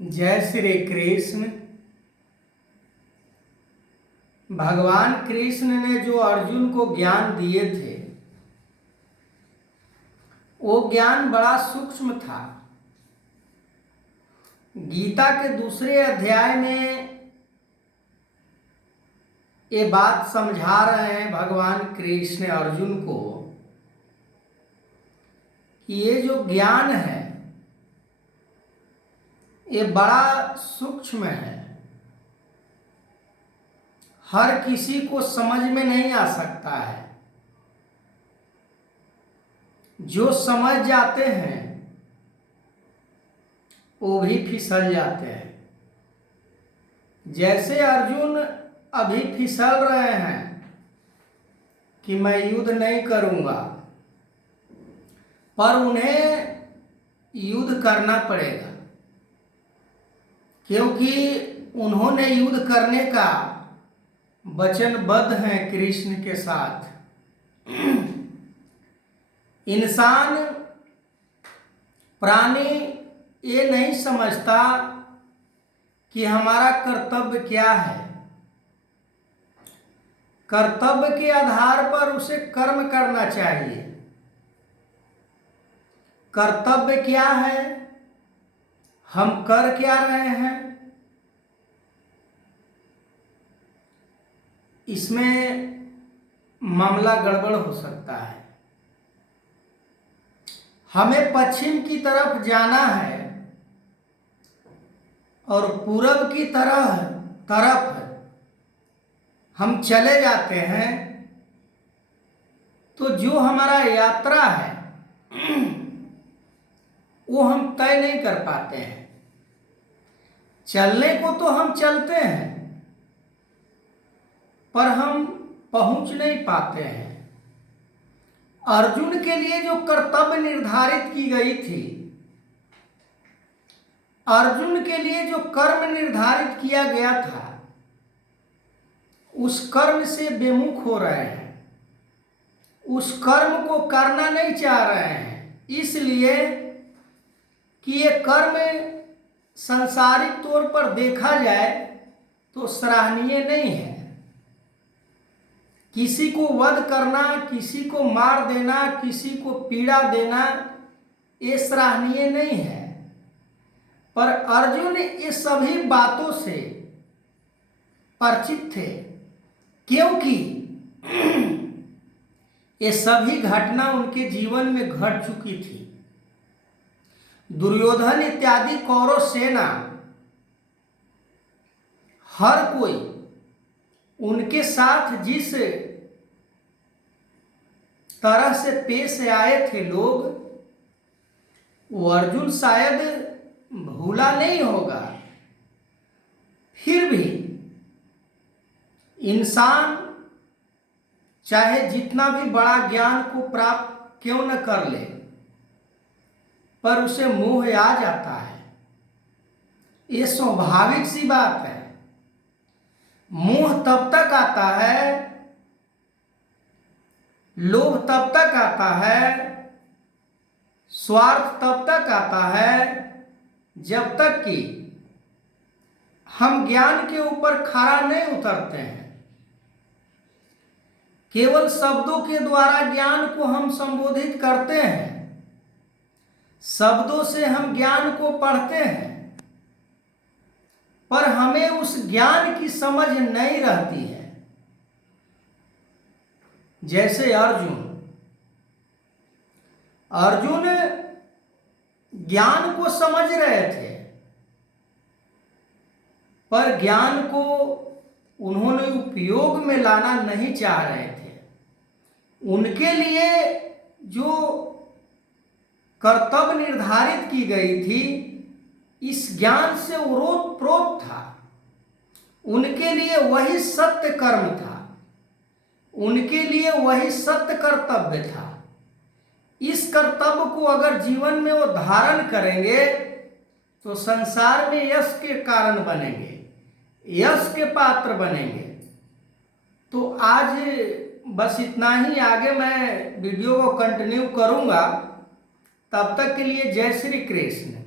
जय श्री कृष्ण। भगवान कृष्ण ने जो अर्जुन को ज्ञान दिए थे वो ज्ञान बड़ा सूक्ष्म था। गीता के दूसरे अध्याय में ये बात समझा रहे हैं भगवान कृष्ण अर्जुन को कि ये जो ज्ञान है ये बड़ा सूक्ष्म है, हर किसी को समझ में नहीं आ सकता है। जो समझ जाते हैं वो भी फिसल जाते हैं। जैसे अर्जुन अभी फिसल रहे हैं कि मैं युद्ध नहीं करूंगा, पर उन्हें युद्ध करना पड़ेगा क्योंकि उन्होंने युद्ध करने का वचनबद्ध हैं कृष्ण के साथ। इंसान प्राणी ये नहीं समझता कि हमारा कर्तव्य क्या है। कर्तव्य के आधार पर उसे कर्म करना चाहिए। कर्तव्य क्या है, हम कर क्या रहे हैं, इसमें मामला गड़बड़ हो सकता है। हमें पश्चिम की तरफ जाना है और पूरब की तरफ हम चले जाते हैं तो जो हमारा यात्रा है वो हम तय नहीं कर पाते हैं। चलने को तो हम चलते हैं पर हम पहुंच नहीं पाते हैं। अर्जुन के लिए जो कर्तव्य निर्धारित की गई थी, अर्जुन के लिए जो कर्म निर्धारित किया गया था, उस कर्म से बेमुख हो रहे हैं, उस कर्म को करना नहीं चाह रहे हैं, इसलिए कि ये कर्म सांसारिक तौर पर देखा जाए तो सराहनीय नहीं है। किसी को वध करना, किसी को मार देना, किसी को पीड़ा देना, ये सराहनीय नहीं है। पर अर्जुन ये सभी बातों से परिचित थे क्योंकि ये सभी घटना उनके जीवन में घट चुकी थी। दुर्योधन इत्यादि कौरव सेना, हर कोई उनके साथ जिस तरह से पेश आए थे लोग, वो अर्जुन शायद भूला नहीं होगा। फिर भी इंसान चाहे जितना भी बड़ा ज्ञान को प्राप्त क्यों न कर ले, पर उसे मोह आ जाता है। ये स्वाभाविक सी बात है। मोह तब तक आता है, लोभ तब तक आता है, स्वार्थ तब तक आता है जब तक कि हम ज्ञान के ऊपर खरा नहीं उतरते हैं। केवल शब्दों के द्वारा ज्ञान को हम संबोधित करते हैं, शब्दों से हम ज्ञान को पढ़ते हैं, पर हमें उस ज्ञान की समझ नहीं रहती है। जैसे अर्जुन ज्ञान को समझ रहे थे, पर ज्ञान को उन्होंने उपयोग में लाना नहीं चाह रहे थे। उनके लिए जो कर्तव्य निर्धारित की गई थी, इस ज्ञान से ओतप्रोत था। उनके लिए वही सत्य कर्म था, उनके लिए वही सत्य कर्तव्य था। इस कर्तव्य को अगर जीवन में वो धारण करेंगे तो संसार में यश के कारण बनेंगे, यश के पात्र बनेंगे। तो आज बस इतना ही। आगे मैं वीडियो को कंटिन्यू करूंगा। तब तक के लिए जय श्री कृष्ण।